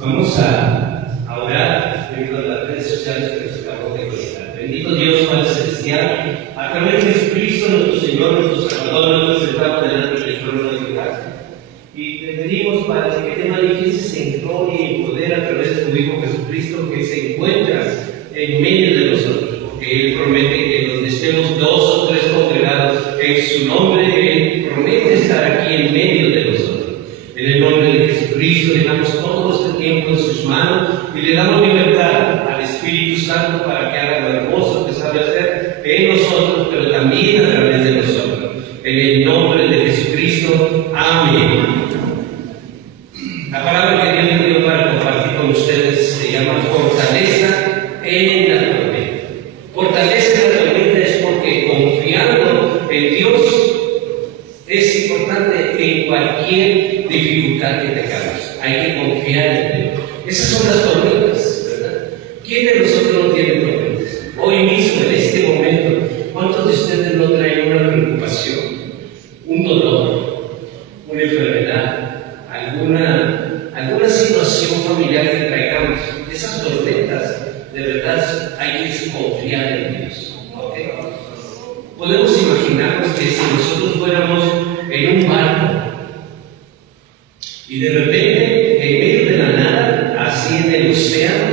Vamos a orar debido a las redes sociales que nos acabamos de conectar. Bendito Dios Padre Celestial, a través de Jesucristo, nuestro Señor, nuestro Salvador, nos presentamos delante del trono de tu gracia. Y te pedimos, Padre, que te manifieses en gloria y en poder a través de tu Hijo Jesucristo, que se encuentra en medio de nosotros, porque Él promete que donde estemos dos o tres congregados en su nombre, Él promete estar aquí en medio de nosotros. En el nombre de Jesucristo dejamos todo este tiempo en sus manos y le damos libertad al Espíritu Santo para que haga lo hermoso que sabe hacer en nosotros, pero también a través de nosotros. En el nombre de Jesucristo, amén. La palabra que Dios me dio para compartir con ustedes se llama fortaleza en la tormenta. Fortaleza en la tormenta es porque confiando en Dios es importante en cualquier dificultad que tengamos. Hay que confiar en Dios. Esas son las tormentas, ¿verdad? ¿Quién de nosotros no tiene tormentas? Hoy mismo, en este momento, ¿cuántos de ustedes no traen una preocupación, un dolor, una enfermedad, alguna situación familiar que traigamos? Esas tormentas, de verdad, hay que confiar en Dios. ¿Okay? Podemos imaginarnos que si nosotros fuéramos en un barco y de repente, en medio de la nada, así en el océano,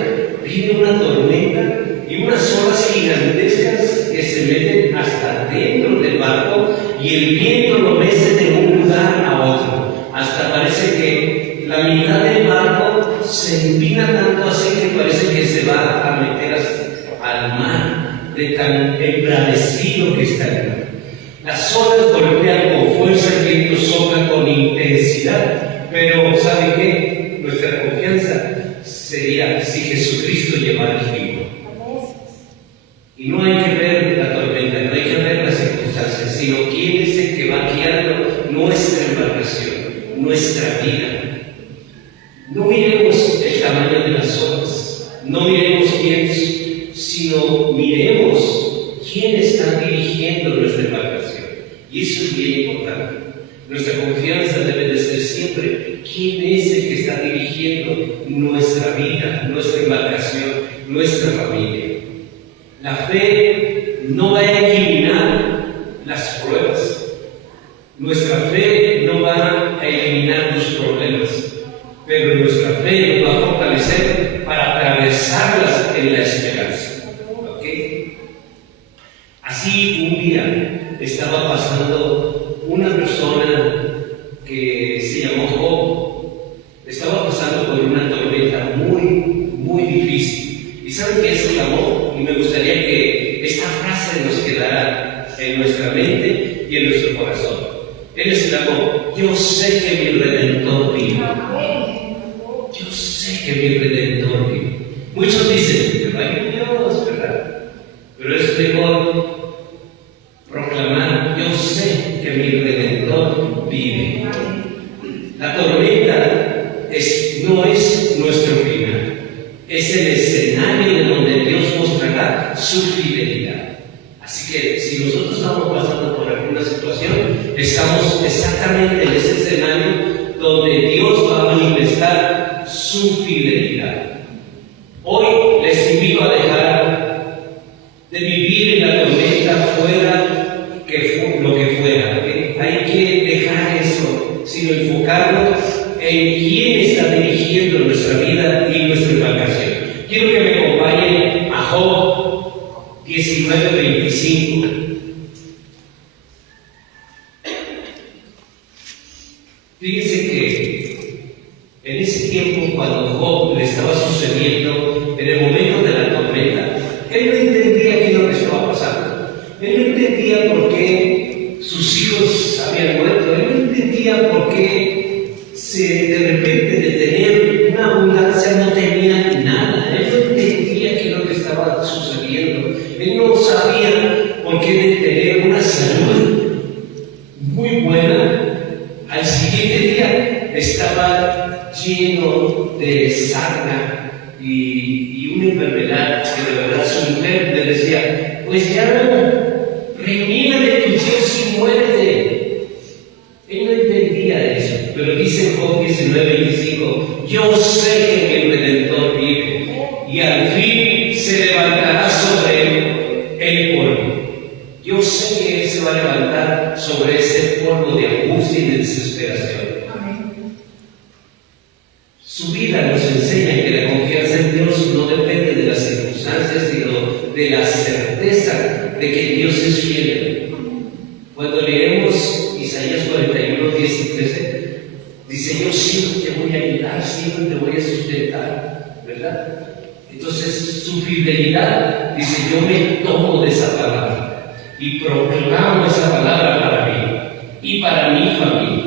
viene una tormenta y unas olas gigantescas que se meten hasta dentro del barco y el viento lo mece de un lugar a otro. Hasta parece que la mitad del barco se empina tanto así que parece que se va a meter al mar de tan embravecido que está el mar. Las olas golpean con fuerza, el viento sopla con intensidad, pero ¿sabe qué? Nuestra confianza sería si Jesucristo llevara el timón. Y no hay que ver la tormenta, no hay que ver las circunstancias, sino quién es el que va guiando nuestra embarcación, nuestra vida. No miremos el tamaño de las olas, no miremos quién es, sino miremos quién está dirigiendo nuestra embarcación. Y eso es bien importante. Nuestra confianza debe de ser siempre quién es el que está dirigiendo nuestra vida, nuestra embarcación, nuestra familia. La fe no va a eliminar las pruebas. Nuestra fe no va a eliminar los problemas, pero nuestra fe nos va a fortalecer para atravesarlas en la esperanza. ¿Okay? Así un día estaba pasando una persona que se llamó Job. Estaba pasando por una tormenta muy difícil. ¿Y saben qué es el amor? Y me gustaría que esta frase nos quedara en nuestra mente y en nuestro corazón. Él es el amor. Yo sé que mi Redentor vive. Yo sé que mi Redentor vive. Muchos dicen, ay Dios, ¿verdad? Pero es mejor proclamar, yo sé que mi Redentor vive. La tormenta no es nuestro final, es el escenario de donde Dios mostrará su fidelidad. Así que si nosotros estamos pasando por alguna situación, estamos exactamente en ese escenario donde Dios va a manifestar su fidelidad. Hoy les invito a dejar de vivir en la tormenta fuera lo que fuera. ¿Okay? Hay que dejar eso, sino enfocarnos en quién está dirigiendo nuestra vida y nuestra embarcación. Quiero que me acompañen a Job 19:25. Fíjense que en ese tiempo, cuando Job le estaba sucediendo, en el momento de la tormenta, él no entendía qué es lo que estaba pasando. Él no entendía por qué sus hijos habían muerto. Él no entendía por qué de repente de tener una abundancia no tenía nada. Él no entendía qué es lo que estaba sucediendo. Él no sabía por qué de tener una salud muy buena, al siguiente día estaba lleno de sarna y una enfermedad que de verdad su mujer le decía, pues ya reiniega de tu Dios y muérete. Él no entendía eso, pero dice Job 19:25, yo sé que dice, yo siempre te voy a ayudar, siempre te voy a sustentar, ¿verdad? Entonces su fidelidad dice, yo me tomo de esa palabra y proclamo esa palabra para mí y para mi familia.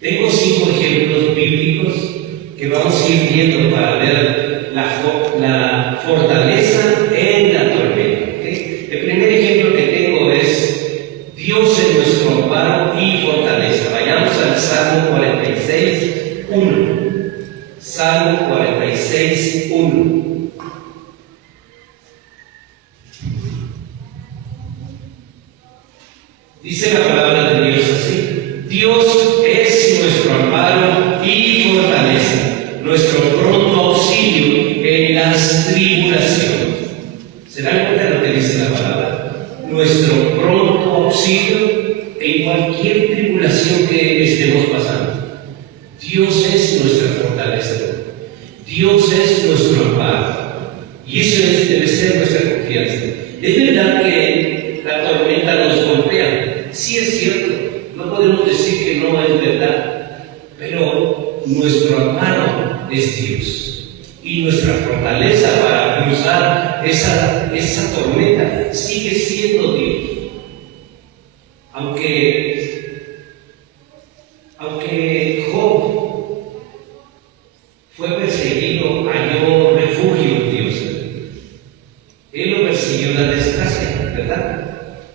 Tengo 5 ejemplos bíblicos que vamos a ir viendo para ver la fortaleza en la tormenta. ¿Okay? El primer ejemplo que tengo es Dios es nuestro amparo y fortaleza. Vayamos al Salmo 46, 1. Salmo 46, 1. Dice la palabra de Dios así: Dios es nuestro amparo y fortaleza, nuestro pronto auxilio en las tribulaciones. ¿Se dan cuenta de lo que dice la palabra? Nuestro pronto auxilio en cualquier tribulación que estemos pasando. Dios es nuestra fortaleza. Dios es nuestro amparo. Y eso debe ser nuestra confianza. Es verdad que la tormenta nos golpea. Sí es cierto. No podemos decir que no es verdad. Pero nuestro amparo es Dios. Y nuestra fortaleza para cruzar esa tormenta sigue siendo Dios. Aunque Job fue perseguido, halló refugio en Dios. Él lo persiguió la desgracia, ¿verdad?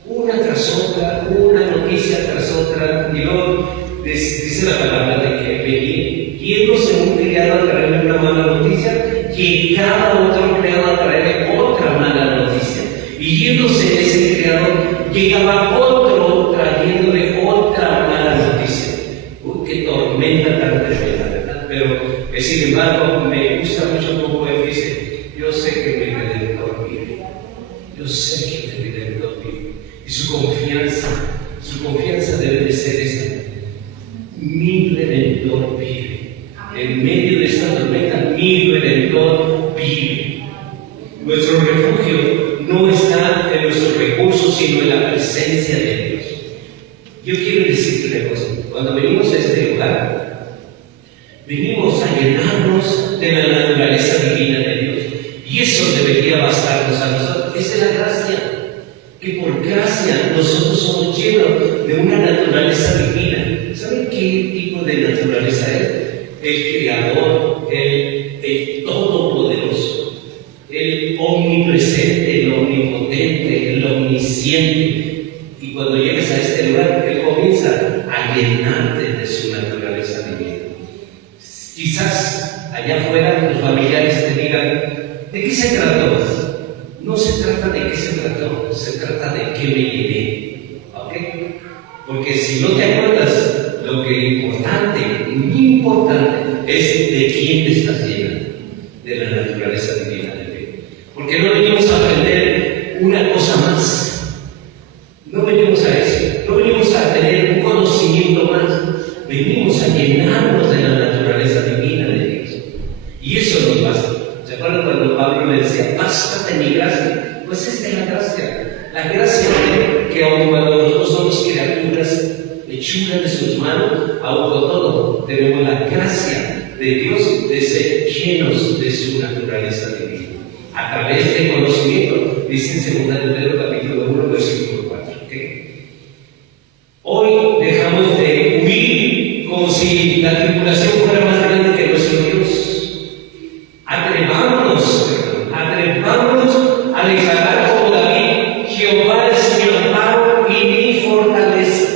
Una tras otra, una noticia tras otra, y luego dice la palabra de que yéndose un criado a traerle una mala noticia, llegaba otro criado a traerle otra mala noticia, y yéndose ese criado, llegaba otro trayéndole otra mala noticia. Uy, qué tormenta tan tremenda, ¿verdad? Pero sin embargo, me gusta mucho como él dice, yo sé que mi Redentor vive. Yo sé que mi Redentor vive. Y su confianza debe de ser esa. Mi Redentor vive. En medio de esta tormenta, mi Redentor vive. Nuestro refugio no está en nuestros recursos, sino en la presencia de Dios. Yo quiero decirte una cosa. Cuando venimos a este lugar, venimos a llenarnos de la naturaleza divina de Dios. Y eso debería bastarnos a nosotros. Esa es la gracia. Que por gracia nosotros somos llenos de una naturaleza divina. ¿Saben qué tipo de naturaleza es? El Creador, el Todopoderoso, el Omnipresente, el Omnipotente, el Omnisciente. Y cuando llegas a este lugar, Él comienza a llenarte de su naturaleza divina. Quizás allá afuera tus familiares te digan, ¿de qué se trató? No se trata de qué se trató, se trata de qué me llené. ¿Ok? Porque si no te acuerdas, lo que muy importante, es de quién te estás llenando, de la naturaleza divina de Dios. Porque no venimos a aprender una cosa más. No venimos a eso, no venimos a tener un conocimiento más. Venimos a llenarnos de la naturaleza divina de Dios. Y eso nos basta. ¿Se acuerdan cuando Pablo le decía, bástate mi gracia? Pues esta es la gracia. La gracia de que aun cuando nosotros somos criaturas, hechura de sus manos, aun con todo, tenemos la gracia de Dios de ser llenos de su naturaleza divina. A través del conocimiento, dice en 2 de Pedro capítulo 1, versículo 4. ¿Okay? Hoy dejamos de huir como si la tribulación fuera más grande que nuestro Dios. Atrevámonos a declarar como David, Jehová es mi amparo y mi fortaleza.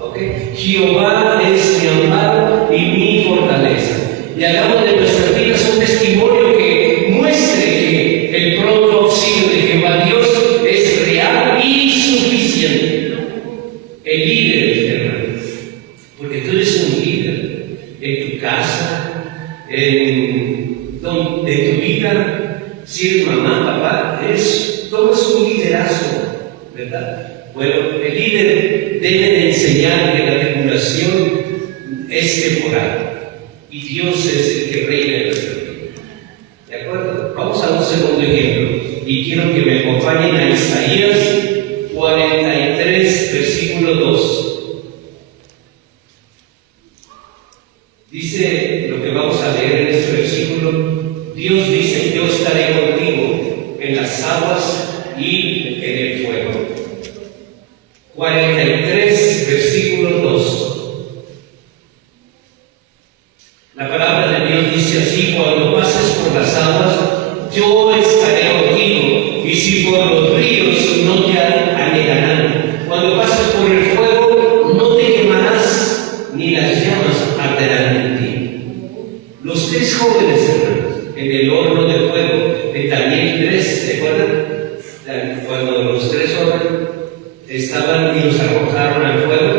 ¿Okay? Jehová es mi amparo y mi fortaleza. Y hagamos de nuestras vidas un testimonio que muestre que el pronto auxilio de Jehová Dios es real y suficiente. El líder, hermano, porque tú eres un líder en tu casa, en tu vida, si eres mamá, papá, tomas un liderazgo, ¿verdad? Bueno, el líder debe de enseñar que la tribulación es temporal y Dios es el que reina en nuestra vida. ¿De acuerdo? Vamos a un segundo ejemplo y quiero que me acompañen a Isaías 43, versículo 2. Dice lo que vamos a leer en este versículo. Dios dice: yo estaré contigo en las aguas y en el fuego. 43, versículo 2. La palabra de Dios dice así: cuando pases por las aguas, yo estaré contigo, y si por los ríos, no te anegarán. Cuando pases por el fuego, no te quemarás, ni las llamas arderán en ti. Los tres jóvenes hermanos, en el horno de fuego, de Daniel 3, ¿se acuerdan? Cuando los tres jóvenes estaban y los arrojaron al fuego,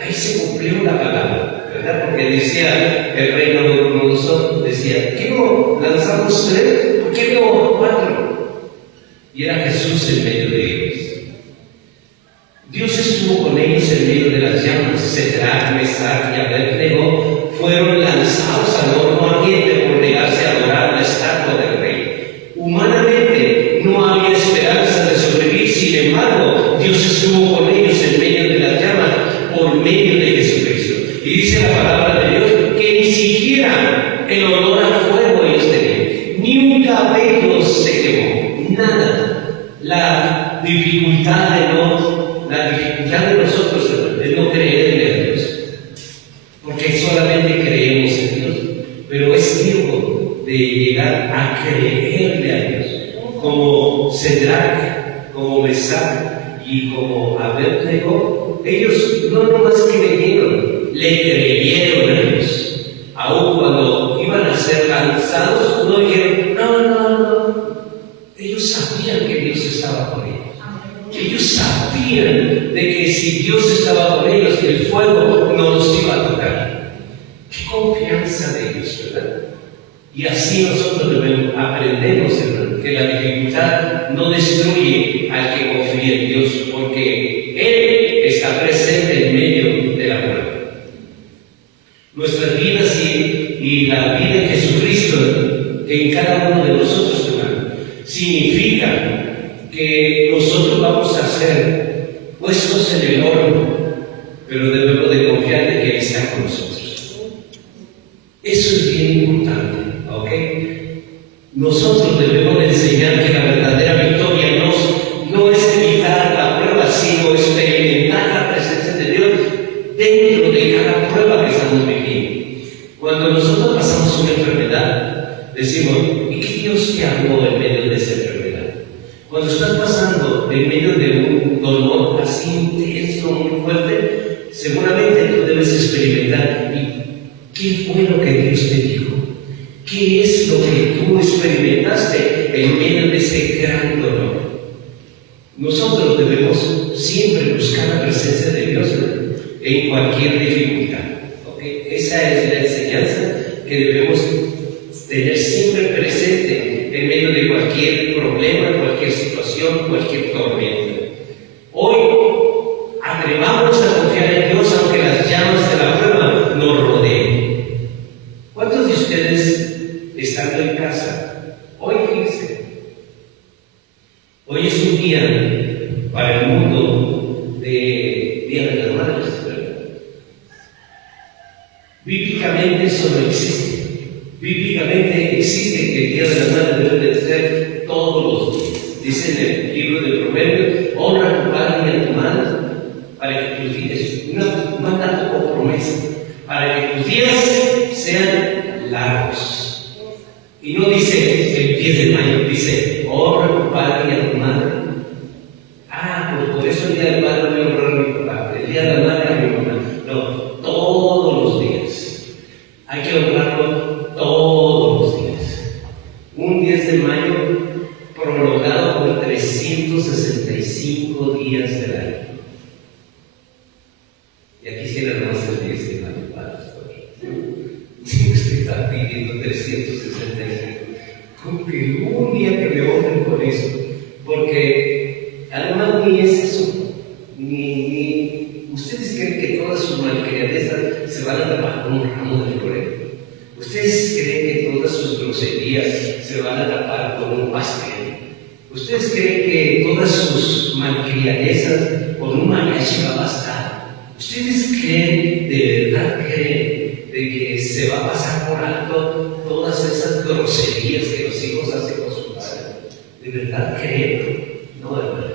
ahí se cumplió la palabra, ¿verdad? Porque decía el rey Nabucodonosor, decía: ¿qué no lanzamos tres? ¿Por qué no cuatro? Y era Jesús en medio de ellos. Dios estuvo con ellos en medio de las llamas. Cedrac, Mesac y Abednego fueron lanzados al horno ardiente por negarse a adorar la estatua del rey. Humanamente no había esperanza de sobrevivir, sin embargo, Dios estuvo con ellos en medio de las llamas por medio de Jesucristo. Y dice la palabra de Dios que ni siquiera el olor a fuego ellos tenían, ni un cabello se quemó, nada. La dificultad de nosotros es no creerle a Dios, porque solamente creemos en Dios, pero es tiempo de llegar a creerle a Dios, como Cedrac, como Mesac y como Abednego. Ellos no nomás creyeron, le creyeron a Dios. Aun cuando iban a ser lanzados, no dijeron: no. Ellos sabían que Dios estaba con ellos. Ellos sabían de que si Dios estaba con ellos, el fuego no los iba a tocar. Qué confianza de ellos, ¿verdad? Y así nosotros aprendemos, hermano, que la dificultad no destruye al que confía en Dios, porque Él está presente en medio de la prueba. Nuestras vidas y la vida de Jesucristo en cada uno de nosotros, hermano, significa que nosotros vamos a ser puestos en el horno, pero debemos de confiar de que Él está con nosotros. Eso es bien importante, ¿ok? Nosotros debemos de enseñar que la verdadera victoria no es evitar la prueba, sino experimentar la presencia de Dios dentro de cada prueba que estamos viviendo. Cuando nosotros pasamos una enfermedad, decimos: ¿y qué Dios te habló en medio de esa enfermedad? Cuando estás pasando en medio de un dolor así intenso, muy fuerte, seguramente tú debes experimentar: ¿y qué fue lo que Dios te dijo? ¿Qué es lo que tú experimentaste en medio de ese gran dolor? Nosotros debemos siempre buscar la presencia de Dios en cualquier dificultad, ¿okay? Esa es la enseñanza que debemos tener siempre presente en medio de cualquier problema, cualquier situación, cualquier tormenta. Hoy, atrevámonos a confiar en Dios aunque las llamas de la prueba nos rodeen. ¿Cuántos de ustedes, estando en casa, hoy fíjense, hoy es un día para el mundo de Día de las Madres, ¿verdad? Bíblicamente eso no existe. Bíblicamente existe que el Día de las Madres debe de ser todos los días. Dice en el libro de Proverbios: honra a tu padre y a tu madre para que tus días, un mandato o promesa, para que tus días sean largos. Y no dice el 10 de mayo, dice: honra a tu padre y a tu madre. Pues por eso el día del padre voy a honrar a mi papá, el día de la madre a mi mamá. No, todos los días. Hay que honrarlo todos los días. Un 10 de mayo prolongado por 365 días del año. Ya quisiera no hacer 10 de mayo, pastor. Si usted está pidiendo 365, con que un día que me honren por eso, porque además ni es eso, ni ustedes creen que todas sus malcriadezas se van a tapar con un ramo de flores. Ustedes creen que todas sus groserías se van a tapar con un pastel. Ustedes creen que todas sus malcriadezas con un mariachi va a bastar. Ustedes creen, de verdad creen, de que se va a pasar por alto todas esas groserías que los hijos hacen con su padre. ¿De verdad creen? No, hermano.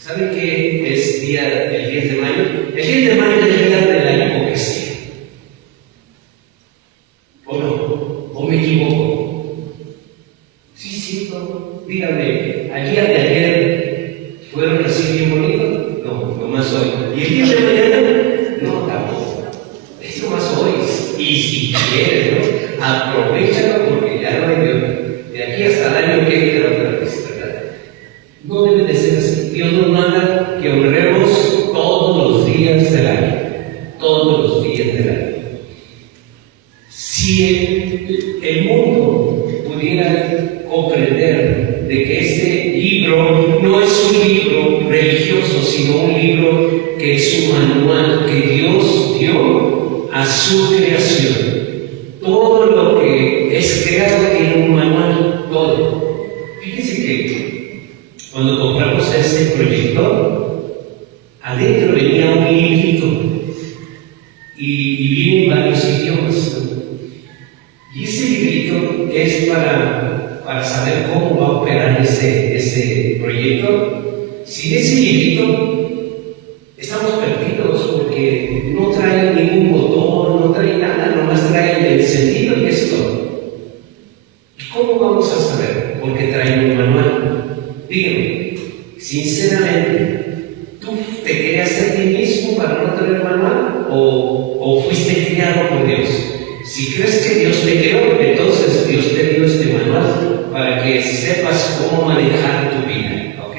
¿Saben qué es el 10 de mayo? El 10 de mayo es el día de la hipocresía. ¿O no? ¿O me equivoco? Sí, sí, no. Díganme, ¿al día de ayer fueron así bien bonitos? No, nomás hoy. ¿Y el día de mañana? No, tampoco. Es nomás hoy. Y si quieres, ¿no? Aprovechalo porque ya no hay de aquí hasta el año que viene otra vez, ¿verdad? No debe de ser así. Dios nos manda que honremos todos los días del año. Todos los días del año. Si el mundo pudiera comprender de que este libro no es un libro religioso, sino un libro que es un manual que Dios dio a su creación. Todo lo que es creado tiene un manual, todo. Fíjense que cuando compramos este proyector, adentro venía un librito y viene en varios idiomas. Y ese librito es para saber cómo va a operar ese proyecto. Sin ese librito estamos perdidos porque no trae ningún botón, no trae nada, nomás trae el sentido y es todo. ¿Y cómo vamos a saber? Porque trae un manual. Dígame, sinceramente, ¿tú te querías ser ti mismo para no tener manual? ¿O fuiste criado por Dios? Si crees que Dios te creó, entonces Dios te dio este manual para que sepas cómo manejar tu vida. ¿Ok?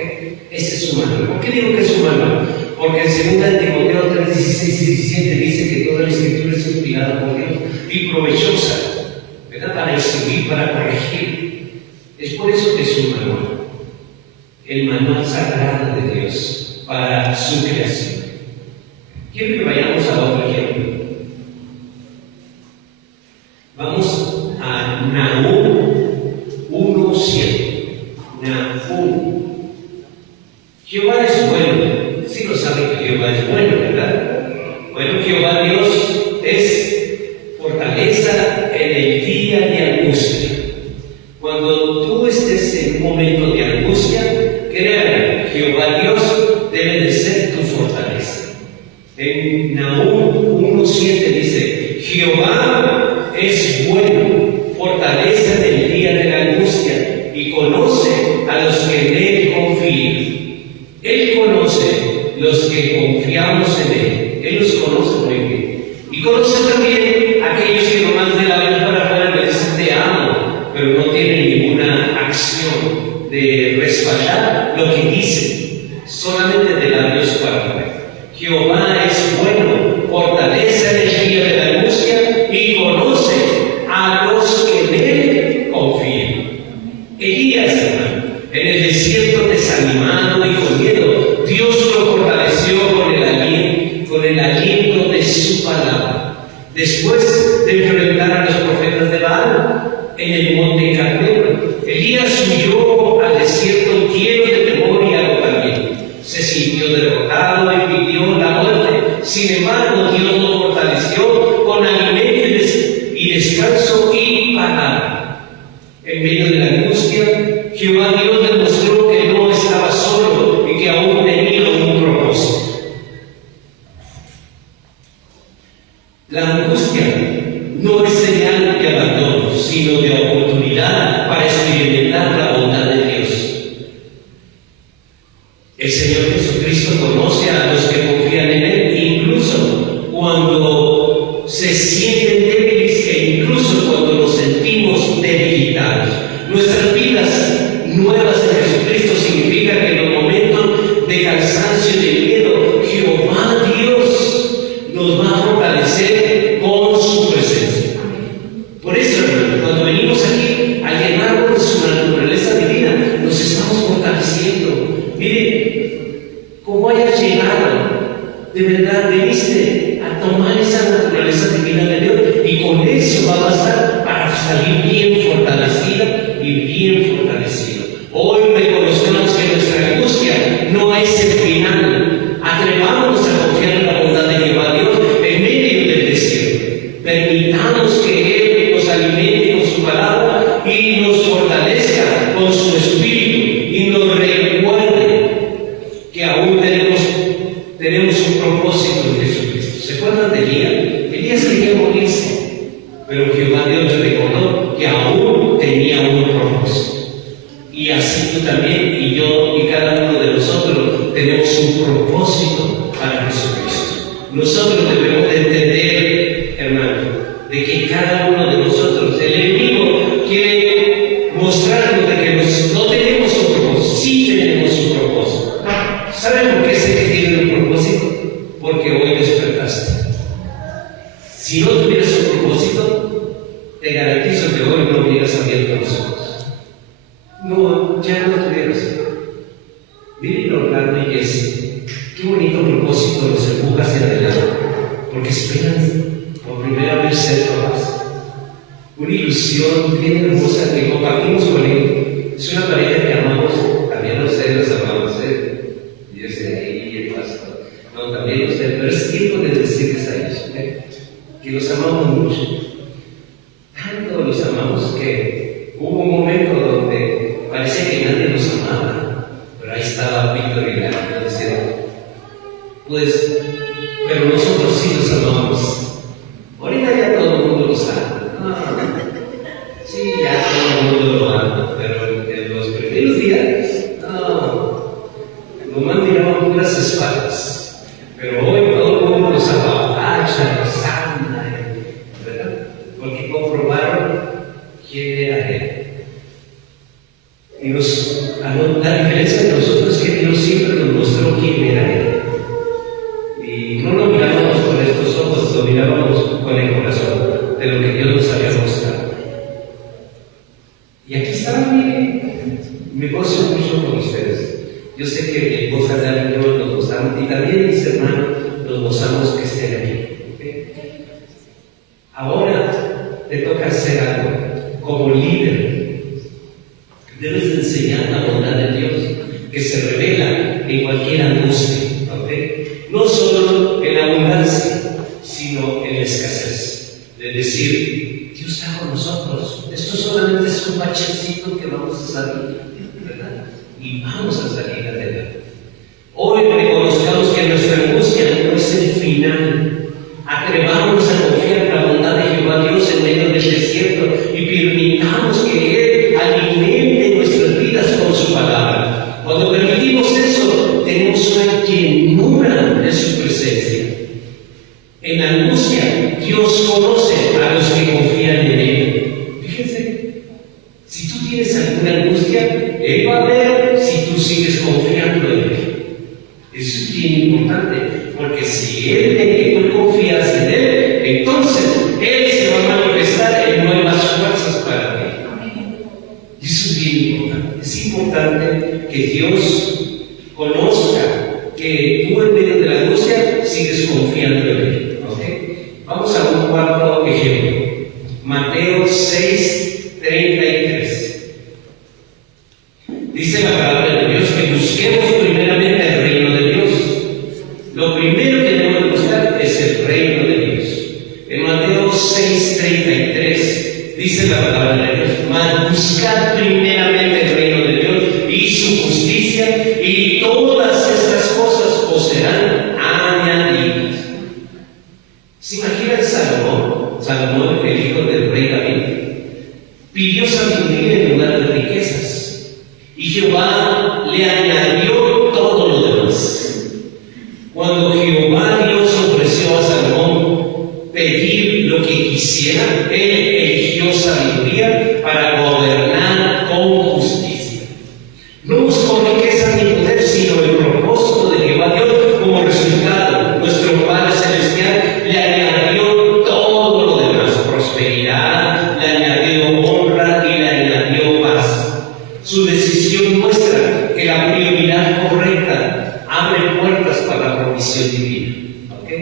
Ese es su manual. ¿Por qué digo que es su manual? Porque en 2 Timoteo 3, 16 y 17 dice que toda la escritura es inspirada por Dios y provechosa, ¿verdad? Para instruir, para corregir. Es por eso que es un manual. El manual sagrado de Dios para su creación. Quiero que vayamos a otro ejemplo. Vamos a Nahum 1:7. Nahum. Jehová es bueno. Sí lo saben que Jehová es bueno, ¿verdad? Bueno, Jehová Dios es fortaleza en el día de angustia. Cuando tú estés en un momento de angustia, créanme, Jehová Dios debe de ser tu fortaleza. En Nahum 1:7 dice, Jehová es bueno, fortaleza en el día de la angustia y conoce a los que en Él confían. Él conoce los que confiamos en Él. Él los conoce muy bien. Y conoce también a aquellos que nomás de la vez para afuera le dicen te amo, pero no tienen ninguna acción de respaldar lo que dicen, solamente de labios para afuera. Jehová es bueno, fortaleza en el día de la angustia y conoce a los que en Él confían. Elías, hermano, en el desierto desanimado y con miedo, Dios lo fortaleció con el aliento de su palabra. Después de enfrentar a los profetas de Baal en el monte Carmelo, Elías huyó al desierto lleno de temor y agotamiento. Se sintió derrotado y pidió la muerte. Sin embargo, Dios lo fortaleció con alimento y descanso y palabra. En medio de la angustia, Jehová Dios demostró que no estaba solo y que aún tenía un propósito. La angustia no es señal de abandono, sino de oportunidad para experimentar la bondad de Dios. El Señor Jesucristo conoce a los que confían en Él, incluso cuando se sienten débiles e incluso cuando nos sentimos debilitados. Nuestras vidas nuevas en Jesucristo significa que en los momentos de cansancio y de miedo, Jehová Dios nos va a fortalecer con su presencia. Por eso, hermano, cuando venimos aquí a llenarnos de su naturaleza divina, nos estamos fortaleciendo. Mire, como hayas llegado, de verdad veniste a tomar esa naturaleza divina de Dios y con eso va a bastar para salir bien fortalecida y bien fortalecido. Hoy reconozcamos que nuestra angustia no es el final. Atrevámonos a confiar en la bondad de Jehová Dios en medio del desierto. Permitamos Pero Jehová Dios le recordó que aún tenía un propósito. Y así tú también, y yo, y cada uno de nosotros tenemos un propósito para Jesucristo. Nosotros debemos de entender, hermano, de que cada uno de nosotros, el enemigo quiere mostrarnos de que no tenemos un propósito. Sí tenemos un propósito. ¿Saben por qué sé que tienen un propósito? Porque hoy despertaste. Si no tuvieras un propósito, te garantizo que hoy no hubieras abierto los ojos. No, ya no tuvieras. Miren Orlando y Jesse, qué bonito propósito los empuja hacia adelante, porque esperan por primera vez ser papás. Una ilusión bien hermosa que compartimos con él. Es una pareja que amamos, también a ustedes los amamos, yo sé ahí el pastor. No, también ustedes, pero es tiempo de decirles a ellos, que los amamos mucho. Tanto los amamos que hubo un momento donde parecía que nadie los amaba, pero ahí estaba Víctor y Lana, decía, pues, pero nosotros sí los amamos. Ahorita ya todo el mundo los ama. Sí, ya todo el mundo lo ama, pero en los primeros días, nomás miraban puras espaldas. Pero hoy todo el mundo los apapacha, los ama, ¿verdad? Porque comprobaron quién era Él. Y la diferencia de nosotros es que Dios siempre nos mostró quién era Él. Y no lo mirábamos con estos ojos, lo mirábamos con el corazón de lo que Dios nos había mostrado. Y aquí está, me gozo mucho con ustedes. Yo sé que mi esposa Dani y yo nos gozamos, y también mis hermanos nos gozamos que estén aquí. ¿Okay? Ahora te toca hacer algo como líder. Debes de enseñar la bondad de Dios que se revela en cualquier angustia. ¿Okay? No solo en la abundancia, sino en la escasez. De decir, Dios está con nosotros. Esto solamente es un bachecito que vamos a salir, ¿verdad? Y vamos a salir adelante. Hoy reconozcamos que nuestra angustia no es el final. Atrevamos a confiar en la bondad de Jehová Dios en medio del desierto y permitamos que Él alimente nuestras vidas con su palabra. Cuando permitimos eso, tenemos una llenura de su presencia. En la angustia, Dios conoce a los que confían en Él. Fíjense, si tú tienes alguna angustia, Él va a ver si tú sigues confiando en Él. Eso es bien importante, porque si Él ve que tú confías en Él, entonces Él se va a manifestar en nuevas fuerzas para ti. Eso es bien importante. Es importante que Dios conozca que tú en medio de la angustia sigues confiando en Él. ¿Okay? Vamos a un cuarto ejemplo. Mateo 6:33. Dice la palabra de Dios que busquemos primeramente el reino de Dios. Lo primero que debemos buscar es el reino de Dios. En Mateo 6:33 dice la palabra de Dios, mas buscad primeramente el reino de Dios y su justicia, y todas estas cosas os serán añadidas. ¿Se imaginan Salomón, el hijo del rey David? Pidió sabiduría en lugar de riquezas, y Jehová le añadió todo lo demás. Cuando Jehová Dios ofreció a Salomón pedir lo que quisiera, él eligió sabiduría para gobernar con justicia. No buscó riqueza ni poder, sino el propósito de Jehová Dios como resultado. Nuestro Padre Celestial le añadió todo lo demás: prosperidad, le añadió honra y le añadió paz. Su decisión muestra que la prioridad correcta abre puertas para la provisión divina. ¿Okay?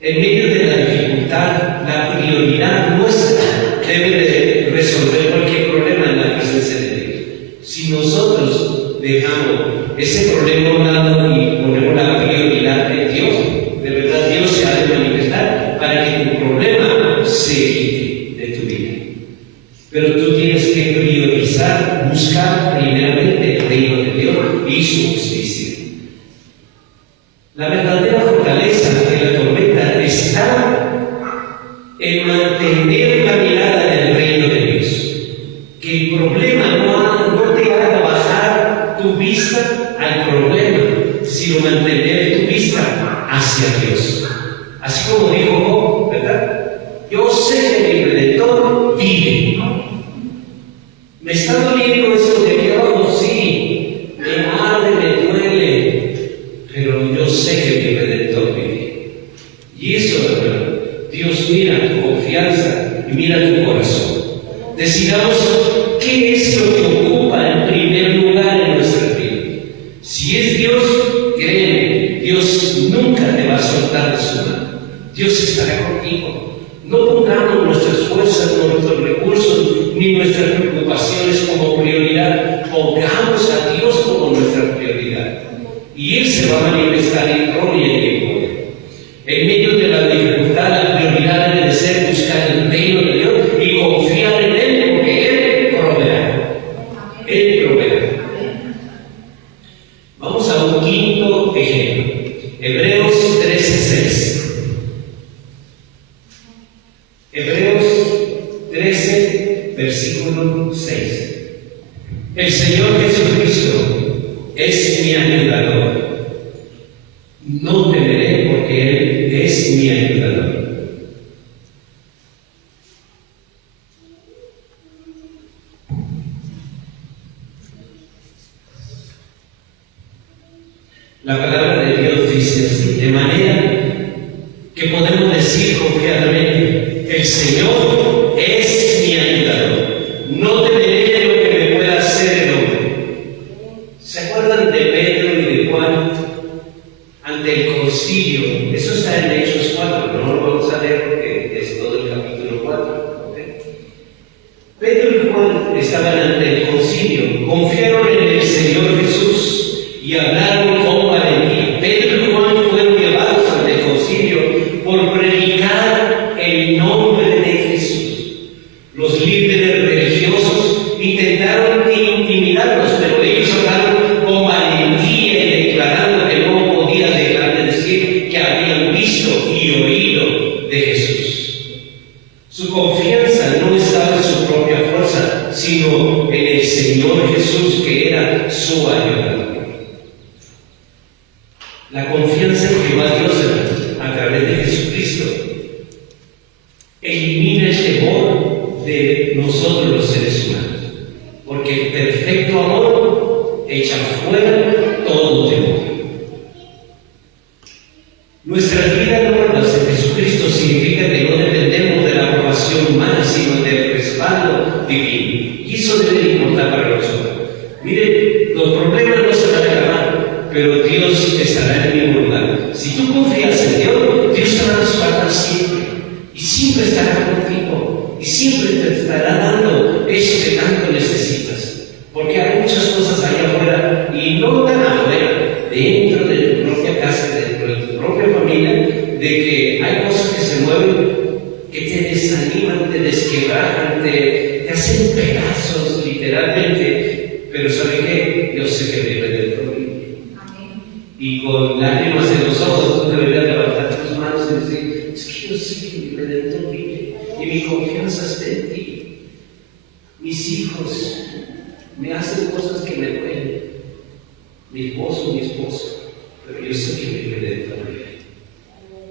En medio de la dificultad, la prioridad nuestra debe de resolver cualquier problema en la presencia de Dios. Si nosotros dejamos ese problema a un lado y ponemos la prioridad en Dios, de verdad Dios se ha de manifestar para que tu problema se quite de tu vida. Pero tú tienes que priorizar, buscar primeramente el reino de Dios y su justicia. La verdadera fortaleza en la tormenta está en mantener la mirada en el reino de Dios. Que el problema no te haga bajar tu vista al problema, sino mantener tu vista hacia Dios. Así como dijo Job, ¿verdad? Yo sé que mi Redentor vive. Me está doliendo esto de aquí abajo, sí, me arde, me duele, pero yo sé que mi Redentor vive. Y eso, hermano, Dios mira tu confianza y mira tu corazón. Decidamos qué es lo que ocupa en primer lugar en nuestra vida. Si es Dios, créeme, Dios nunca te va a soltar de su mano. Dios estará contigo. No pongamos nuestras fuerzas, nuestros recursos, ni nuestras preocupaciones como prioridad. Pongamos a Dios como nuestra prioridad. Y Él se va a manifestar en gloria y en poder. En medio de la dificultad, la prioridad debe ser buscar el reino de Dios y confiar en Él, porque Él proveerá. Él proveerá. Vamos a un quinto ejemplo. Hebreos 13:6. Hebreos 13, versículo 6. El Señor Jesucristo es mi ayudador. No temeré porque Él es mi ayudador. La palabra de Dios dice así, de manera que podemos decir confiadamente, el Señor es mi ayudador. No temeré de lo que me pueda hacer el hombre. ¿Se acuerdan de Pedro y de Juan ante el concilio? Eso está en Hechos 4, pero no lo vamos a leer porque es todo el capítulo 4. ¿Okay? Pedro y Juan estaban ante el concilio, confiaron en el Señor Jesús y hablaron con valentía. Pedro y Juan fueron llevados ante el concilio por predicar el nombre de Jesús. Los líderes religiosos intentaron intimidarlos, pero ellos hablaron con valentía y declarando que no podía dejar de decir que habían visto y oído de Jesús. Su confianza no estaba en su propia fuerza, sino en el Señor Jesús, que era su ayudador. La confianza en Jehová Dios a través de Jesucristo elimina el temor de nosotros los seres humanos, porque el perfecto amor echa fuera todo temor. Nuestra vida nuevas en Jesucristo significa que no dependemos de la aprobación humana, sino del respaldo divino. Y eso debe importar para nosotros. Miren, los problemas no se van a acabar, pero Dios estará en el mismo lugar. Si tú confías en Dios, Dios te va a respaldar siempre. Y siempre estará contigo. Y siempre te estará dando eso que tanto necesitas. Porque hay muchas cosas allá afuera, y no tan afuera, dentro de tu propia casa, dentro de tu propia familia, de que hay cosas que se mueven, que te desaniman, te desquebrajan, te hacen pedazos, literalmente. Pero ¿sabe qué? Yo sé que mi Redentor vive. Y con lágrimas en los ojos, tú deberías levantar tus manos y decir, es que yo sé que mi Redentor vive y mi confianza está en ti. Mis hijos me hacen cosas que me duelen, mi esposo, pero yo sé que mi Redentor vive.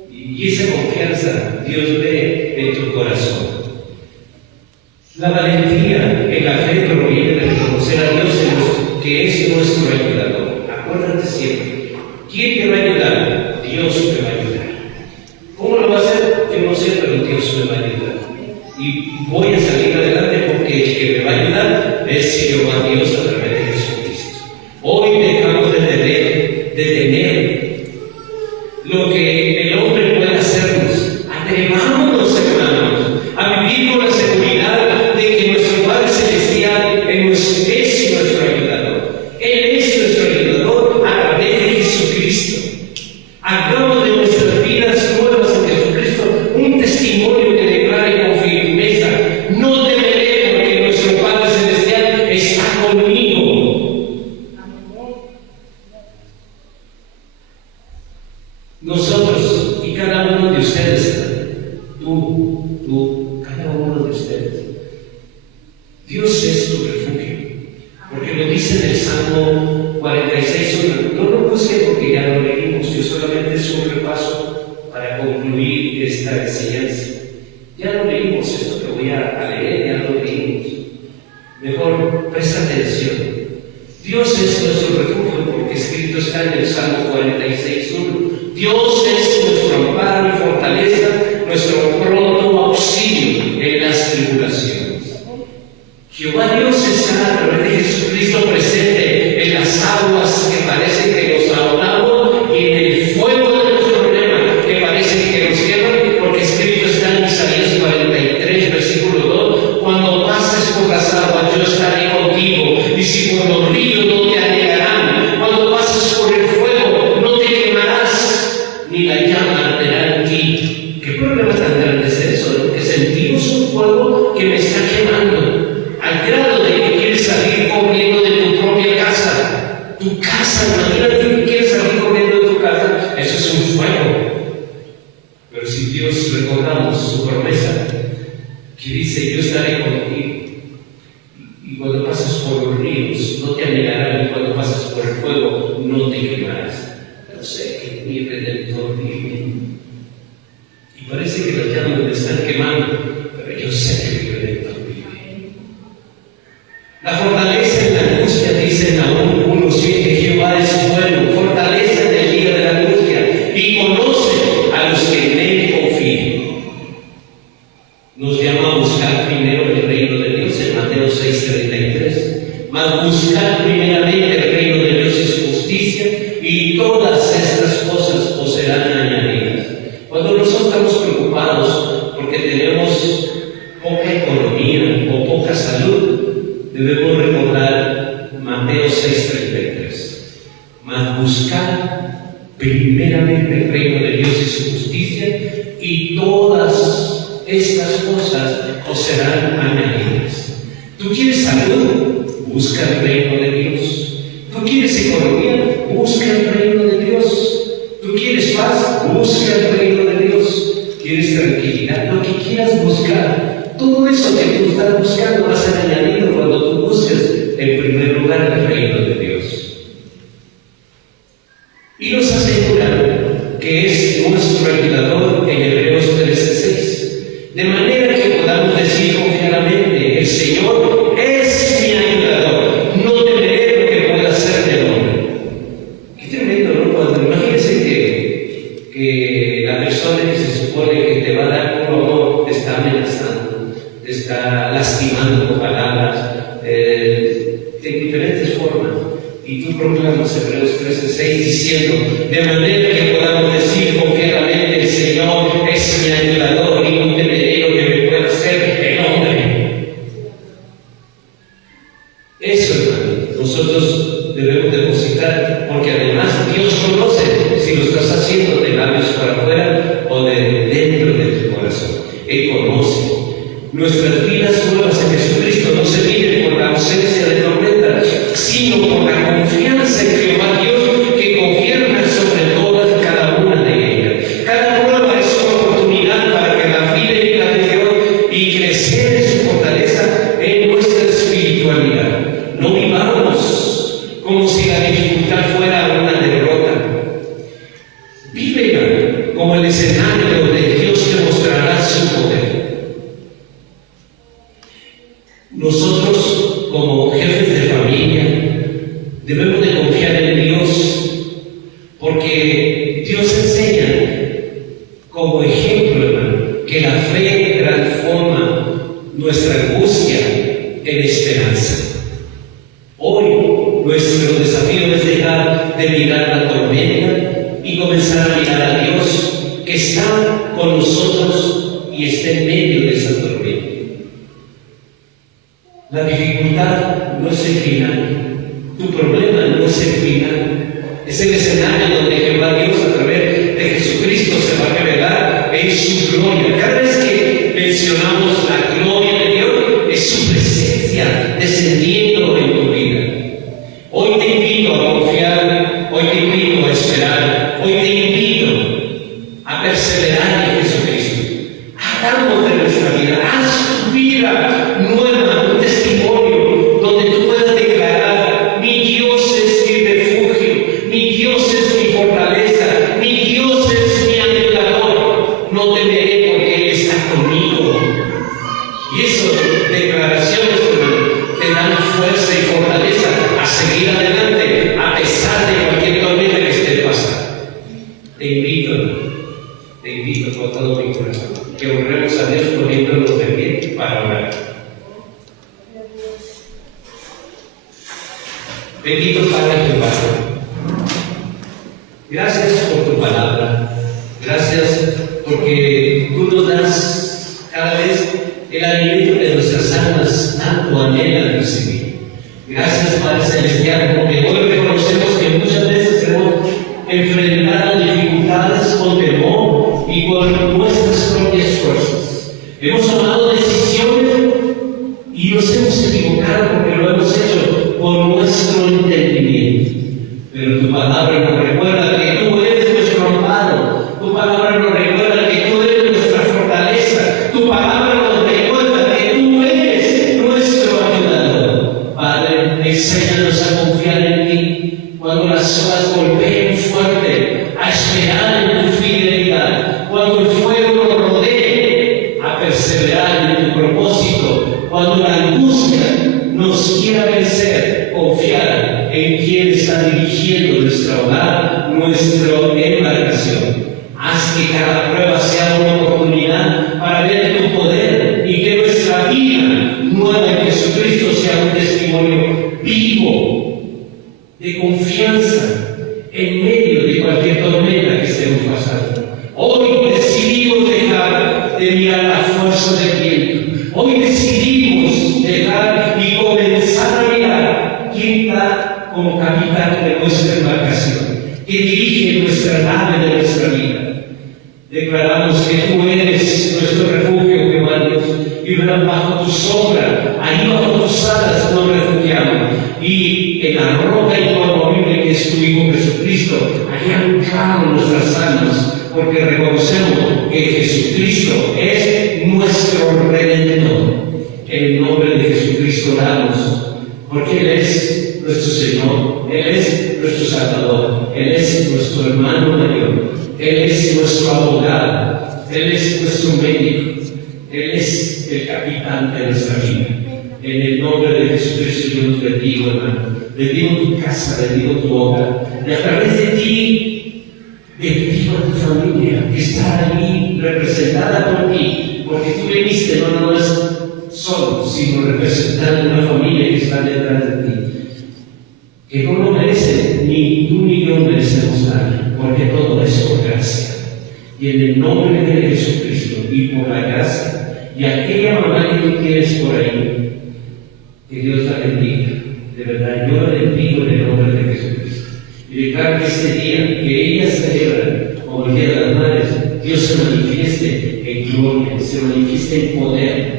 Y esa confianza Dios ve en tu corazón. La valentía en la fe proviene de reconocer a Dios que es nuestro ayudador. Acuérdate siempre, ¿quién te va a ayudar? Dios te va a ayudar. ¿Cómo lo va a hacer? Yo no sé, pero Dios me va a ayudar. Y voy a salir adelante porque el que me va a ayudar es Jehová Dios a través de Jesucristo. Hoy dejamos de temer lo que el hombre puede hacernos. Atrevámonos, hermanos, a vivir con la seguridad de que nuestro tú, cada uno de ustedes. Dios es tu refugio, porque lo dice en el Salmo 46, no lo busquen porque ya lo leímos, que solamente es un repaso para concluir esta enseñanza. Ya lo leímos, esto que voy a leer, ya lo leímos. Mejor presta atención. Dios es nuestro refugio, porque escrito está en el Salmo 46:1. Dios es nuestro amparo y fortaleza, nuestro pronto auxilio en las tribulaciones. Jehová Dios está a través de Jesucristo presente en las aguas que parecen que nos ahogamos y en el fuego de los problemas que parecen que nos queman, porque escrito está en Isaías 43, versículo 2: cuando pases por las aguas, yo estaré contigo, y si por los ríos no te anegarán, cuando pases por el fuego, no te quemarás, ni la llama arderá en ti. ¿Qué problema tan grande es eso? ¿No? Que sentimos un fuego que me está quemando, al grado de que quieres salir corriendo de tu propia casa. Tu casa, imagínate que quieres salir corriendo de tu casa, eso es un fuego. Pero si Dios, recordamos su promesa, que dice: yo estaré contigo, y cuando pases por los ríos no te anegarán, y cuando pases por el fuego no te quemarás. Yo sé que mi Redentor vive, y parece que las llamas me están quemando, pero yo sé que mi Redentor vive. La fortaleza en la angustia, dice Nahum 1:7: Jehová es bueno, fortaleza en el día de la angustia, y conoce a los que en él confían. Nos llama a buscar primero el reino de Dios en Mateo 6:33. Mas buscar primeramente el reino de Dios es justicia, y todas estas cosas os serán añadidas. Cuando nosotros estamos preocupados porque tenemos poca economía o poca salud, debemos recordar Mateo 6:33. Mas buscar primeramente el reino de Dios y su justicia, y todas estas cosas os serán añadidas. ¿Tú quieres salud? Busca el reino de Dios. ¿Tú quieres economía? Busca el reino de Dios. ¿Tú quieres paz? Busca el reino de Dios. ¿Quieres tranquilidad? Lo que quieras buscar. Todo eso que tú estás buscando va a ser añadido cuando tú busques en primer lugar el reino de Dios. Y nos asegura que es nuestro ayudador en Hebreos 13:6. De manera que podamos decir confiadamente: el Señor es mi ayudador, no temeré lo que pueda hacer del hombre. Qué tremendo, ¿no? Cuando imagínense que la persona que se supone que te va a dar puro amor te está amenazando, te está lastimando con palabras, de diferentes formas, y tú proclamas Hebreos 13:6 diciendo: de manera que podamos decir confiadamente: el Señor es mi ayudador, y no temeré lo que me pueda hacer el hombre. Eso, hermano, nosotros debemos depositar, porque además Dios conoce si lo estás haciendo de labios para afuera o de dentro de tu corazón. Él conoce. Nuestras vidas nuevas en Jesucristo no se miden por la ausencia de tormenta, sino por la confianza en Jehová Dios, que gobierna sobre todas cada una de ellas. Cada prueba es una oportunidad para que la vida y la de Dios y crecer en su fortaleza en nuestra espiritualidad. No vivamos como si la dificultad fuera una derrota. Vívela como el escenario donde Dios te mostrará su poder. Nosotros, como jefes de familia, debemos de confiar en Dios, porque Dios enseña como ejemplo, hermano, que la fe transforma nuestra angustia en esperanza. Hoy nuestro desafío es dejar de mirar la tormenta y comenzar a mirar a Dios, que está con nosotros y está en medio de esa tormenta. La dificultad no es el final, tu problema no es el final, es el escenario donde Jehová Dios a través de Jesucristo se va a revelar en su gloria. Cada vez que mencionamos la gloria de Dios, es su presencia descendiendo en tu vida. Hoy te invito a confiar, hoy te invito a esperar, hoy te invito a perseverar en Jesucristo. Hagamos Bendito Padre Jehová, gracias por tu palabra, gracias porque tú nos das cada vez el alimento de nuestras almas, tanto anhelan recibir. Gracias, Padre Celestial, porque hoy reconocemos que muchas veces hemos enfrentado dificultades con temor y con nuestras propias fuerzas. Hemos tomado decisiones y nos hemos equivocado porque lo hemos hecho por nuestro entendimiento. Pero tu palabra nos recuerda que tú eres nuestro amparo, tu palabra nos recuerda que tú eres nuestra fortaleza, tu palabra nos recuerda que tú eres nuestro ayudador. Padre, enséñanos a confiar en ti cuando las olas golpeen fuerte, a esperar en tu fidelidad, cuando el fuego nos rodee, a perseverar en tu propósito, cuando la angustia nos quiera vencer, confiar en quien está dirigiendo nuestro hogar, nuestra embarcación. Haz que cada prueba sea una oportunidad para ver tu poder y que nuestra vida nueva en Jesucristo sea un testimonio vivo de confianza en medio de cualquier tormenta que estemos pasando. Hoy decidimos dejar de mirar la fuerza del viento. Hoy decidimos dejar y comenzar a mirar quién está como capitán de nuestra embarcación, que dirige nuestra nave de nuestra vida. Declaramos que tú eres nuestro refugio, Jehová Dios, y bajo tu sombra, ahí bajo tus alas nos refugiamos, y en la roca inconmovible que es tu Hijo Jesucristo, ahí anclamos nuestras almas, porque reconocemos que Jesucristo es nuestro Redentor. En el nombre de Jesucristo oramos, porque Él es nuestro Señor, Él es nuestro Salvador, Él es nuestro hermano mayor, Él es nuestro abogado, Él es nuestro médico, Él es el capitán de nuestra vida. En el nombre de Jesucristo yo los bendigo, hermano. Bendigo tu casa, bendigo tu hogar. Y a través de ti, bendigo a tu familia, que está ahí representada por ti, porque tú viniste no nomás solo, sino representando una familia que está detrás de ti. Que no lo merecen, ni tú ni yo merecemos nada, porque todo es por gracia. Y en el nombre de Jesucristo y por la gracia, y aquella mamá que tú tienes por ahí, que Dios la bendiga. De verdad, yo la bendigo en el nombre de Jesucristo. Y declaro que este día que ellas celebran como el Día de las Madres, Dios se manifieste en gloria, se manifieste en poder,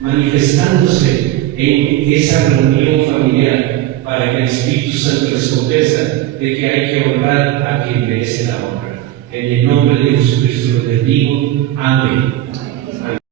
manifestándose en esa reunión familiar, para que el Espíritu Santo les convenza de que hay que honrar a quien merece la honra. En el nombre de Jesucristo los bendigo. Amén.